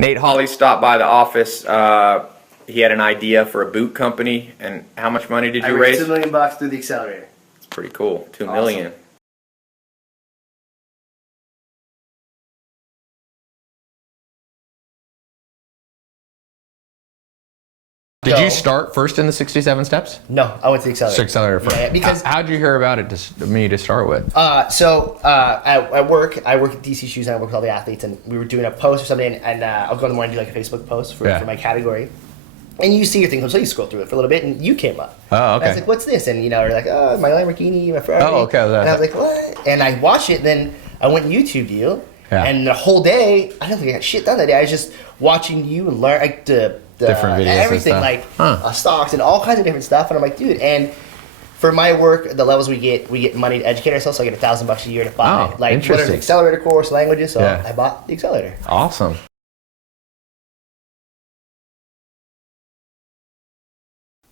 Nate Hawley stopped by the office. He had an idea for a boot company. And how much money did you raise? $2 million through the accelerator. It's pretty cool. $2 Awesome. million. Did you start first in the 67 steps? No, I went to the accelerator. Accelerator first. Yeah, because how'd you hear about it? To start with. At work, I work at DC Shoes and I work with all the athletes, and we were doing a post or something, and I'll go in the morning and do like a Facebook post for my category. And you see your thing, so you scroll through it for a little bit, and you came up. Oh, okay. And I was like, "What's this?" And you're like, "Oh, my Lamborghini, my Ferrari." Oh, okay. And I was like, "What?" And I watched it. Then I went and YouTubed you, and the whole day, I don't think I got shit done that day. I was just watching you and learn like the different videos, everything, and stuff. like stocks and all kinds of different stuff. And I'm like, dude, and for my work, the levels we get money to educate ourselves. So I get $1,000 a year to buy like whatever the accelerator course, languages. So I bought the accelerator. Awesome.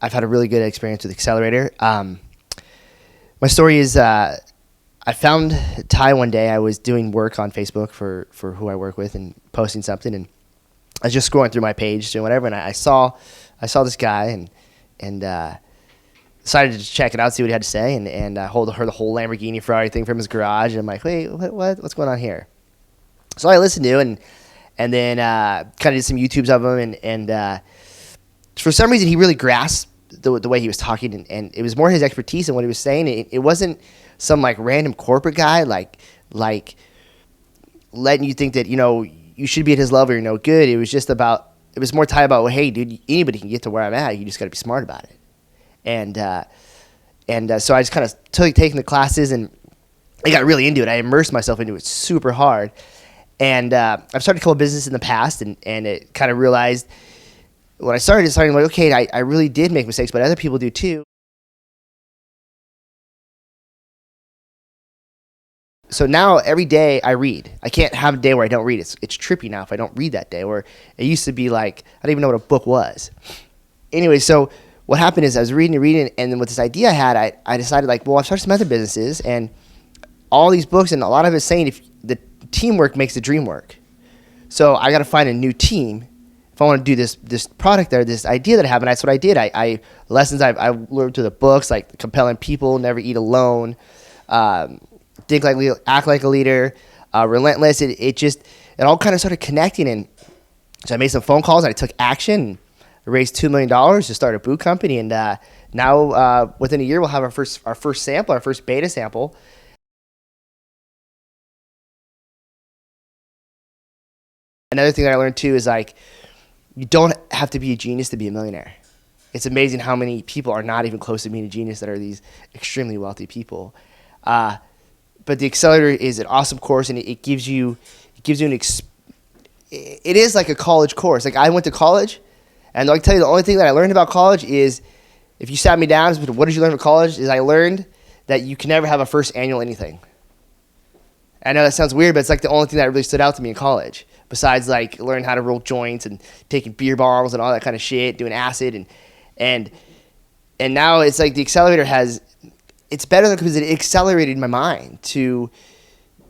I've had a really good experience with Accelerator. My story is I found Ty one day. I was doing work on Facebook for who I work with and posting something, and I was just scrolling through my page doing whatever, and I saw this guy and decided to check it out, see what he had to say, and I heard the whole Lamborghini Ferrari thing from his garage, and I'm like, wait, what's going on here? So I listened to it and then kind of did some YouTubes of him, and for some reason he really grasped the way he was talking, and it was more his expertise and what he was saying. It wasn't some like random corporate guy like letting you think that you should be at his level or you're no good. It was more tied about, well, hey dude, anybody can get to where I'm at. You just got to be smart about it. And so I just kind of taking the classes, and I got really into it. I immersed myself into it super hard, and I've started a couple of businesses in the past, and it kind of realized. When I started like, okay, I really did make mistakes, but other people do too. So now every day I read. I can't have a day where I don't read. It's trippy now if I don't read that day. Or it used to be like, I didn't even know what a book was. Anyway, so what happened is I was reading, and then with this idea I had, I decided like, well, I've started some other businesses, and all these books, and a lot of it's saying if the teamwork makes the dream work. So I got to find a new team. If I want to do this product or this idea that I have, and that's what I did. Lessons I learned through the books, like Compelling People, Never Eat Alone, Think Like Act Like a Leader, Relentless. It all kind of started connecting, and so I made some phone calls and I took action. I raised $2 million to start a boot company, and now within a year we'll have our first sample, our first beta sample. Another thing that I learned too is like, you don't have to be a genius to be a millionaire. It's amazing how many people are not even close to being a genius that are these extremely wealthy people. But the accelerator is an awesome course, and it gives you it is like a college course. Like I went to college, and I can tell you the only thing that I learned about college is, if you sat me down, what did you learn from college? Is I learned that you can never have a first annual anything. I know that sounds weird, but it's like the only thing that really stood out to me in college. Besides like learning how to roll joints and taking beer bombs and all that kind of shit, doing acid and now it's like the accelerator it's better because it accelerated my mind to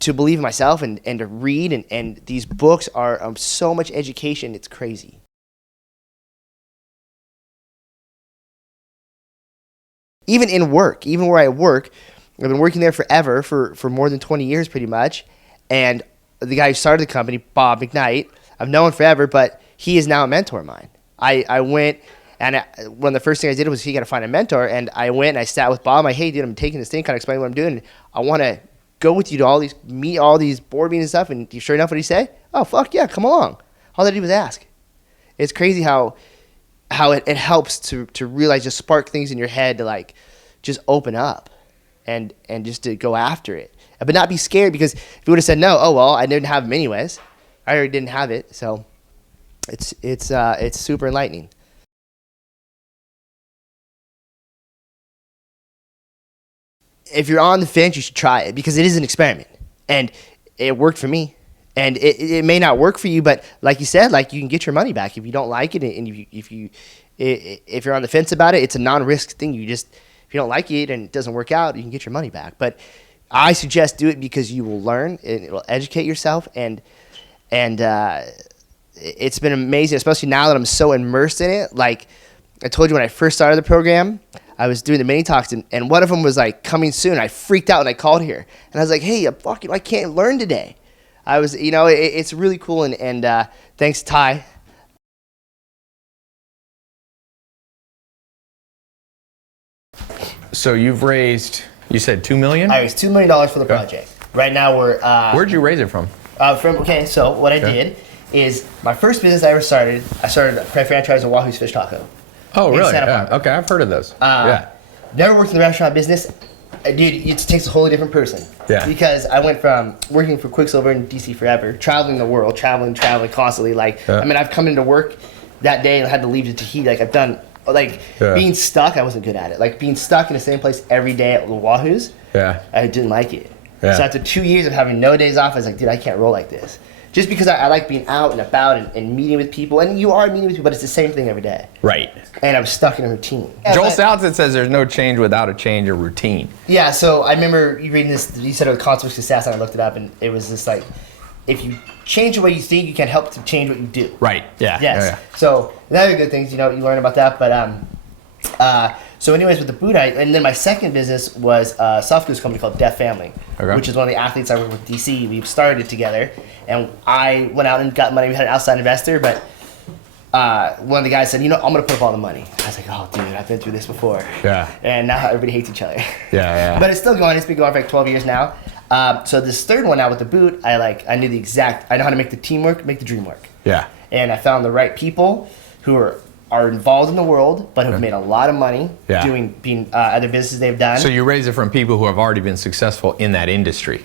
believe in myself and to read, and these books are so much education, it's crazy. Even in work, even where I work, I've been working there forever, for more than 20 years pretty much, and the guy who started the company, Bob McKnight, I've known forever, but he is now a mentor of mine. I went, and one of the first things I did was, he got to find a mentor, and I went and I sat with Bob. I'm like, hey, dude, I'm taking this thing, kind of explain what I'm doing. I want to go with you to meet all these board meetings and stuff, and sure enough, what did he say? Oh, fuck yeah, come along. All I did was ask. It's crazy how it helps to realize, just spark things in your head to like just open up and just to go after it. But not be scared, because if you would have said no, oh well, I didn't have them anyways. I already didn't have it, so it's super enlightening. If you're on the fence, you should try it, because it is an experiment, and it worked for me. And it may not work for you, but like you said, like you can get your money back if you don't like it, and if you're on the fence about it, it's a non-risk thing. If you don't like it and it doesn't work out, you can get your money back. But I suggest do it because you will learn, and it will educate yourself, and it's been amazing, especially now that I'm so immersed in it. Like I told you when I first started the program, I was doing the mini talks, and one of them was like coming soon. I freaked out and I called here, and I was like, "Hey, I can't learn today." I was, it's really cool, and thanks, Ty. So you've raised, you said $2 million? I raised $2 million for the project. Right now we're. Where'd you raise it from? So what I did is my first business I ever started. I started a franchise of Wahoo's Fish Taco. Oh, in really? Santa Yeah. Barbara. Okay, I've heard of those. Yeah. Never worked in the restaurant business. Dude, it takes a wholly different person. Yeah. Because I went from working for Quicksilver in DC forever, traveling the world, traveling constantly. I've come into work that day and had to leave to Tahiti. Like I've done, being stuck. I wasn't good at it. Like being stuck in the same place every day at the Wahoo's. Yeah. I didn't like it. Yeah. So after 2 years of having no days off, I was like, dude, I can't roll like this. Just because I like being out and about and meeting with people, and you are meeting with people, but it's the same thing every day. Right. And I was stuck in a routine. Joel Salatin says there's no change without a change of routine. Yeah, so I remember you reading this, you said it was concept of success, and I looked it up, and it was just like, if you change the way you think, you can help to change what you do. Right. Yeah. Yes. Yeah. So that are good things, you learn about that. But so anyways, with the boot, and then my second business was a soft goods company called Def Family, which is one of the athletes I work with DC. We started it together, and I went out and got money. We had an outside investor, but one of the guys said, I'm going to put up all the money. I was like, oh, dude, I've been through this before. Yeah. And now everybody hates each other. Yeah. But it's still going. It's been going for like 12 years now. So this third one now with the boot, I know how to make the team work, make the dream work. Yeah. And I found the right people who are involved in the world, but have made a lot of money doing other businesses they've done. So you raise it from people who have already been successful in that industry.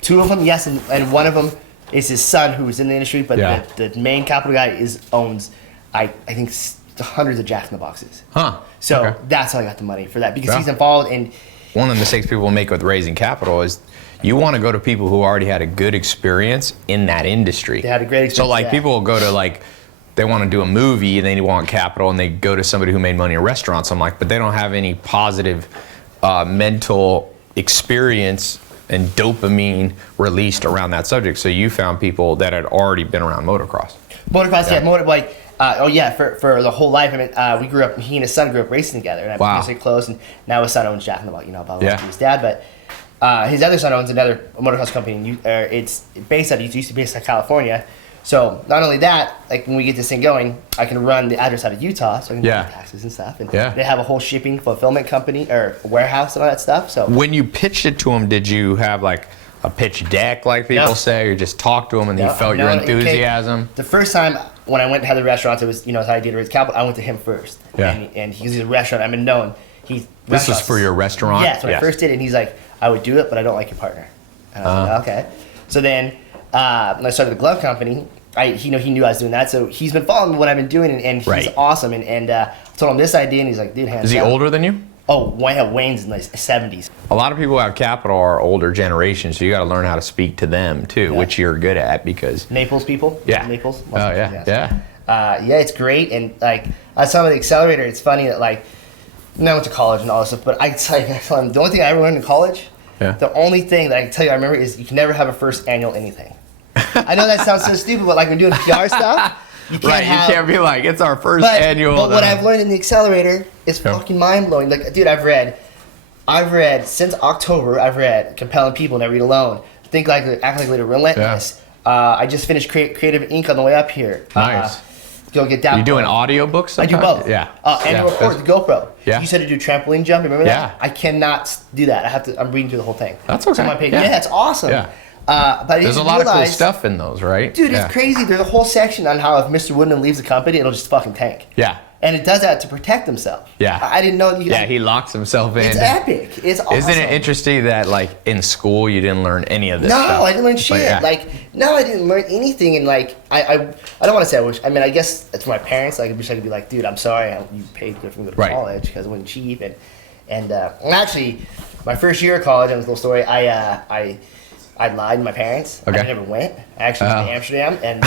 Two of them, yes, and one of them is his son who was in the industry, but the main capital guy owns, I think, hundreds of Jack in the Boxes. Huh. So that's how I got the money for that, because he's involved in. One of the mistakes people make with raising capital is you want to go to people who already had a good experience in that industry. They had a great experience. So like people will go to they want to do a movie and they want capital and they go to somebody who made money in restaurants. I'm like, but they don't have any positive mental experience and dopamine released around that subject. So you found people that had already been around motocross. For the whole life. I mean, we grew up. He and his son grew up racing together, and I became close. And now his son owns Jack in the Box. Blah blah blah. His dad, but his other son owns another motocross company. It's based out. It used to be based out of California. So not only that, like when we get this thing going, I can run the address out of Utah, so I can do taxes and stuff. And they have a whole shipping fulfillment company or warehouse and all that stuff. So when you pitched it to them, did you have like a pitch deck, like people say, or just talk to them and you felt your enthusiasm? Okay. The first time when I went to have the restaurants, it was how I did raise capital. I went to him first. Yeah. And he's a restaurant. I've been known. This was for your restaurant? Yes, when I first did it, and he's like, I would do it, but I don't like your partner. And I was like, okay. So then when I started the glove company, he knew I was doing that, so he's been following what I've been doing, and he's awesome. And I told him this idea, and he's like, dude, hands down. Is he older than you? Oh, Wayne's in the 70s. A lot of people who have capital are older generations, so you got to learn how to speak to them too, which you're good at because Naples people. Yeah. Naples. Oh yeah, yeah. It's great, and like I saw the accelerator. It's funny that I went to college and all this stuff, but I tell you, the only thing I ever learned in college, the only thing that I can tell you I remember is you can never have a first annual anything. I know that sounds so stupid, but like when doing PR stuff, you can't be like, it's our first annual. But what I've learned in the accelerator is fucking mind blowing. Like, dude, I've read since October. I've read Compelling People, Never Eat Alone, Think Like, Act Like Later, Relentless. I just finished Creative Inc. on the way up here. Nice. Go get that. You doing audiobooks sometimes? I do both. Yeah. And record the GoPro. Yeah. You said to do trampoline jump. Remember that? Yeah. I cannot do that. I'm reading through the whole thing. That's okay. It's on my page. Yeah. Yeah, it's awesome. Yeah. But there's a lot of cool stuff in those, right? Dude, it's crazy. There's a whole section on how if Mr. Woodman leaves the company, it'll just fucking tank. Yeah. And it does that to protect himself. Yeah. I didn't know. He locks himself in. It's epic. It's awesome. Isn't it interesting that in school you didn't learn any of this stuff? stuff? No, I didn't learn shit. I didn't learn anything. And I don't want to say I wish. I mean, I guess it's my parents. I wish I could be like, dude, I'm sorry you paid for me to go to college because it wasn't cheap. And actually, my first year of college, and this little story, I lied to my parents. Okay. I never went. I actually went to Amsterdam, and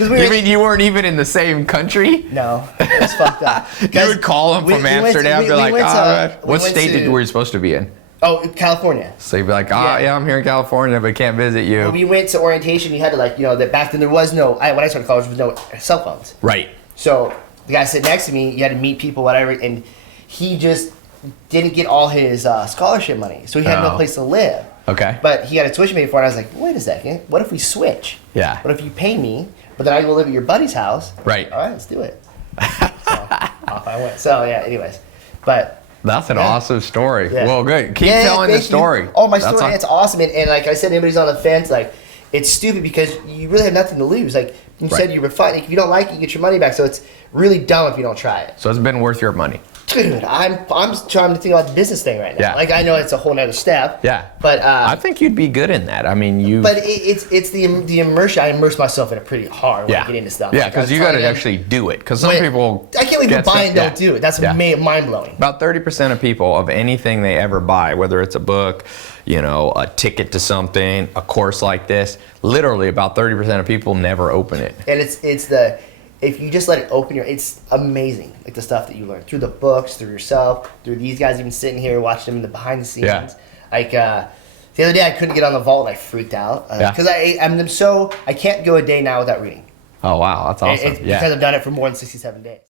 you mean you weren't even in the same country? No, it's fucked up. You would call them from Amsterdam. They're like, what state were you supposed to be in? Oh, California. So you'd be like, yeah, I'm here in California, but can't visit you. When we went to orientation, you had to that back then there was no, when I started college, there was no cell phones. Right. So the guy sitting next to me, you had to meet people, whatever, and he just didn't get all his scholarship money. So he had no place to live. Okay. But he had a tuition paid for, and I was like, wait a second, what if we switch? Yeah. What if you pay me, but then I go live at your buddy's house? Right. All right, let's do it. So off I went. So yeah, anyways. But that's an awesome story. Yeah. Well, good. Keep telling the story. Oh, my story, it's awesome. And like I said, anybody's on the fence, like, it's stupid because you really have nothing to lose. Like you said, you were fine. Like, if you don't like it, you get your money back. So it's really dumb if you don't try it. So it's been worth your money. Dude, I'm trying to think about the business thing right now. Yeah. Like I know it's a whole nother step. Yeah. But I think you'd be good in that. I mean, you. But it's the immersion. I immerse myself in it pretty hard when I get into stuff. Yeah, because you got to actually do it. Because some people. I can't believe you buy and don't do it. That's mind blowing. About 30% of people of anything they ever buy, whether it's a book, a ticket to something, a course like this, literally about 30% of people never open it. And if you just let it open it's amazing. Like the stuff that you learn through the books, through yourself, through these guys even sitting here watching them in the behind the scenes. Yeah. Like the other day I couldn't get on the vault and I freaked out because I can't go a day now without reading. Oh wow, that's awesome. It's because I've done it for more than 67 days.